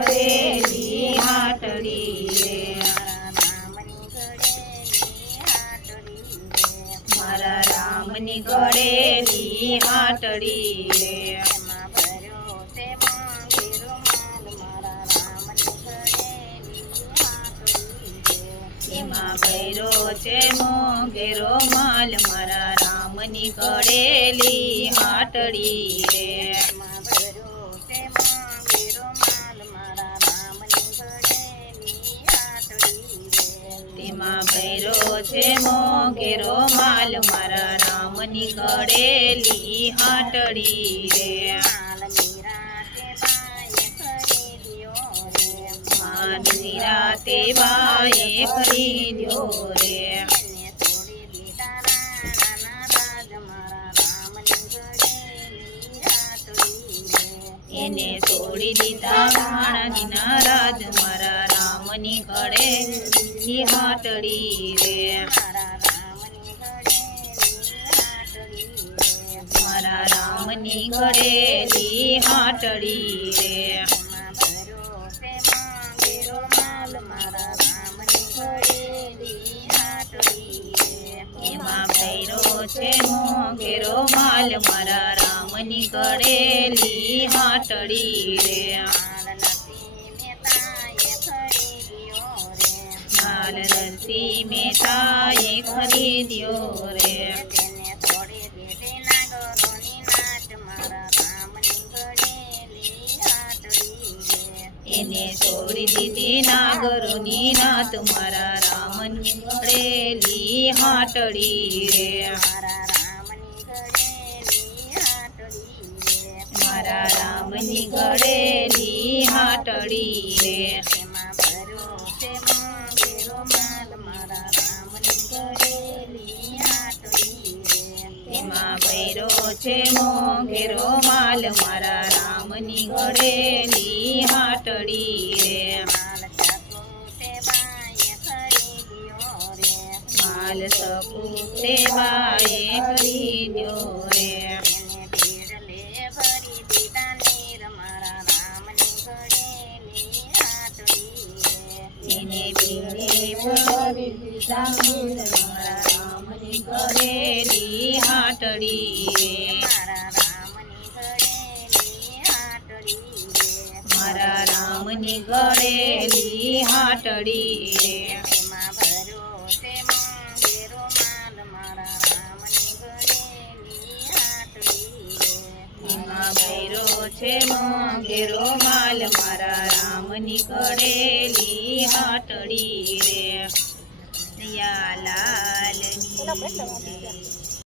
કરેલી હાટડી રે મારા રામની કરેલી હાટડી રે એમાં ભૈરો છે મોંઘેરો માલ મારા રામની કરેલી હાટડી રે તેમાં ભૈરો છે મોંઘેરો માલ મારા રામની કરેલી હાટડી રે માન નિરાતે બાએ ખરીદ્યો રે એને છોડી દીધા રાણાજીના રાજ મારા રામની કરેલી હાટડી રે મારા રામની કરેલી હાટડી રે એમાં ભૈરો છે મોંઘેરો માલ મારા રામની કરેલી હાટડી રે માલ નરસિંહ મહેતાએ ખરીદ્યો રે એને છોડી દીધી નાગરોની નાત મારા રામની કરેલી હાટડી રે મારા રામની કરેલી હાટડી રે એમાં ભૈરો છે મોંઘેરો માલ મારા રામની કરેલી હાટડી રે માલ સપૂતે બાએ ખરીદ્યો રે એને પીળે ભરી દીધા મારા રામની કરેલી હાટડી રે મારા રામની કરેલી હાટડી રે એમાં ભૈરો છે મોંઘેરો માલ મારા રામની કરેલી હાટડી રે દયાલાલની જય.